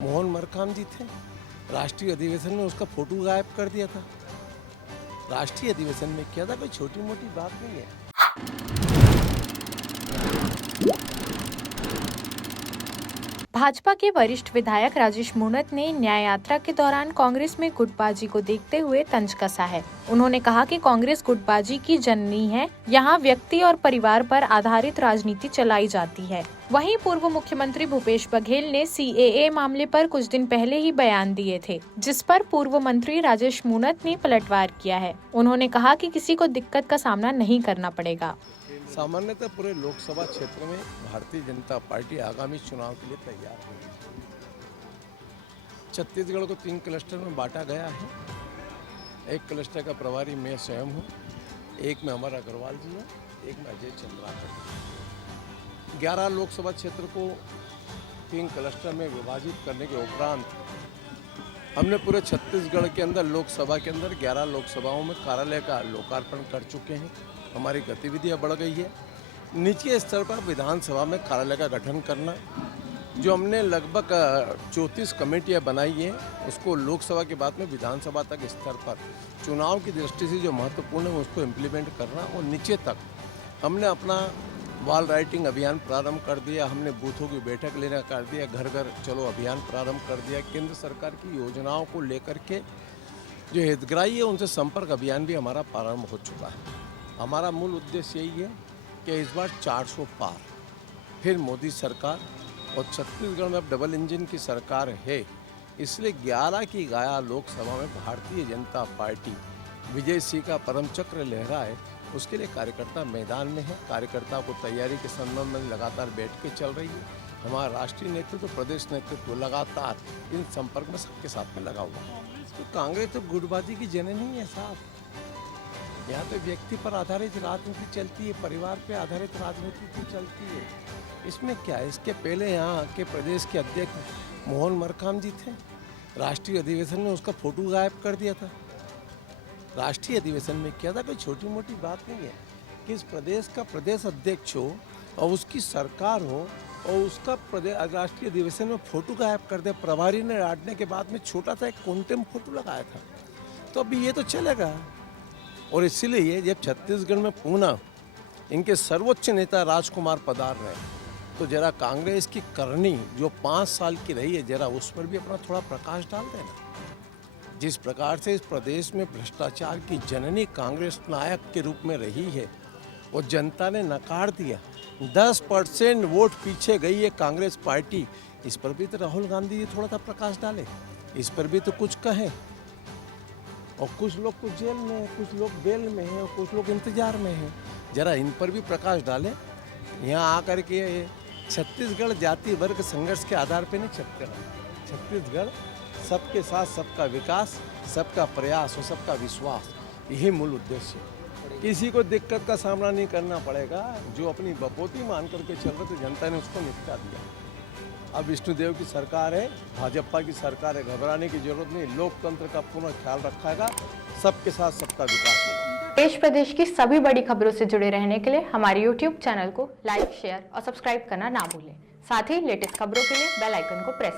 मोहन मरकाम जी थे, राष्ट्रीय अधिवेशन में उसका फोटो गायब कर दिया था। राष्ट्रीय अधिवेशन में क्या था, कोई छोटी मोटी बात नहीं है। भाजपा के वरिष्ठ विधायक राजेश मूणत ने न्याय यात्रा के दौरान कांग्रेस में गुटबाजी को देखते हुए तंज कसा है। उन्होंने कहा कि कांग्रेस गुटबाजी की जननी है, यहाँ व्यक्ति और परिवार पर आधारित राजनीति चलाई जाती है। वहीं पूर्व मुख्यमंत्री भूपेश बघेल ने CAA मामले पर कुछ दिन पहले ही बयान दिए थे, जिस पर पूर्व मंत्री राजेश मूणत ने पलटवार किया है। उन्होंने कहा कि किसी को दिक्कत का सामना नहीं करना पड़ेगा। सामान्यतः पूरे लोकसभा क्षेत्र में भारतीय जनता पार्टी आगामी चुनाव के लिए तैयार है। छत्तीसगढ़ को 3 क्लस्टर में बांटा गया है। एक क्लस्टर का प्रभारी मैं स्वयं हूँ, एक में अमर अग्रवाल जी हैं, एक में अजय चंद्राकर। 11 लोकसभा क्षेत्र को 3 क्लस्टर में विभाजित करने के उपरांत हमने पूरे छत्तीसगढ़ के अंदर लोकसभा के अंदर 11 लोकसभाओं में कार्यालय का लोकार्पण कर चुके हैं। हमारी गतिविधियां बढ़ गई है। निचले स्तर पर विधानसभा में कार्यालय का गठन करना, जो हमने लगभग 34 कमेटियां बनाई हैं, उसको लोकसभा के बाद में विधानसभा तक स्तर पर चुनाव की दृष्टि से जो महत्वपूर्ण है उसको इम्प्लीमेंट करना, और नीचे तक हमने अपना वॉल राइटिंग अभियान प्रारंभ कर दिया। हमने बूथों की बैठक लेना कर दिया, घर घर चलो अभियान प्रारंभ कर दिया। केंद्र सरकार की योजनाओं को लेकर के जो हितग्राही है उनसे संपर्क अभियान भी हमारा प्रारंभ हो चुका है। हमारा मूल उद्देश्य यही है कि इस बार 400 पार, फिर मोदी सरकार, और छत्तीसगढ़ में अब डबल इंजन की सरकार है, इसलिए 11 की गया लोकसभा में भारतीय जनता पार्टी विजय सिंह का परम चक्र लहराए, उसके लिए कार्यकर्ता मैदान में है। कार्यकर्ता को तैयारी के संबंध में लगातार बैठ के चल रही है। हमारा राष्ट्रीय नेतृत्व, प्रदेश नेतृत्व लगातार इन संपर्क में सबके साथ में लगा हुआ है। तो कांग्रेस तो गुटबाजी की जननी है साहब। यहाँ तो व्यक्ति पर आधारित राजनीति चलती है, परिवार पर आधारित राजनीति चलती है। इसमें क्या है? इसके पहले यहाँ के प्रदेश के अध्यक्ष मोहन मरकाम जी थे, राष्ट्रीय अधिवेशन में उसका फोटो गायब कर दिया था। राष्ट्रीय अधिवेशन में क्या था, कोई छोटी मोटी बात नहीं है कि इस प्रदेश का प्रदेश अध्यक्ष हो और उसकी सरकार हो और उसका प्रदेश राष्ट्रीय अधिवेशन में फोटो गायब कर दे। प्रभारी ने डांटने के बाद में छोटा सा एक कॉन्टेम फोटो लगाया था, तो अभी ये तो चलेगा। और इसीलिए जब छत्तीसगढ़ में पुनः इनके सर्वोच्च नेता राजकुमार पधार रहे, तो जरा कांग्रेस की करनी जो 5 साल की रही है, जरा उस पर भी अपना थोड़ा प्रकाश डाल देना। जिस प्रकार से इस प्रदेश में भ्रष्टाचार की जननी कांग्रेस नायक के रूप में रही है, वो जनता ने नकार दिया। 10% वोट पीछे गई है कांग्रेस पार्टी। इस पर भी तो राहुल गांधी जी थोड़ा सा प्रकाश डाले, इस पर भी तो कुछ कहें। और कुछ लोग तो जेल में हैं, कुछ लोग बेल में हैं, और कुछ लोग इंतजार में हैं। जरा इन पर भी प्रकाश डालें। यहाँ आकर के छत्तीसगढ़ जाति वर्ग संघर्ष के आधार पर नहीं छत्तीसगढ़ सबके साथ सबका विकास, सबका प्रयास और सबका विश्वास, यही मूल उद्देश्य है। किसी को दिक्कत का सामना नहीं करना पड़ेगा। जो अपनी बपोती मान करके चल रहे थे, जनता ने उसको निपटा दिया। अब विष्णुदेव की सरकार है, भाजपा की सरकार है, घबराने की जरूरत नहीं। लोकतंत्र का पूर्ण ख्याल रखेगा, सबके साथ सबका विकास होगा। देश प्रदेश की सभी बड़ी खबरों से जुड़े रहने के लिए हमारे YouTube चैनल को लाइक, शेयर और सब्सक्राइब करना ना भूलें। साथ ही लेटेस्ट खबरों के लिए बेल आइकन को प्रेस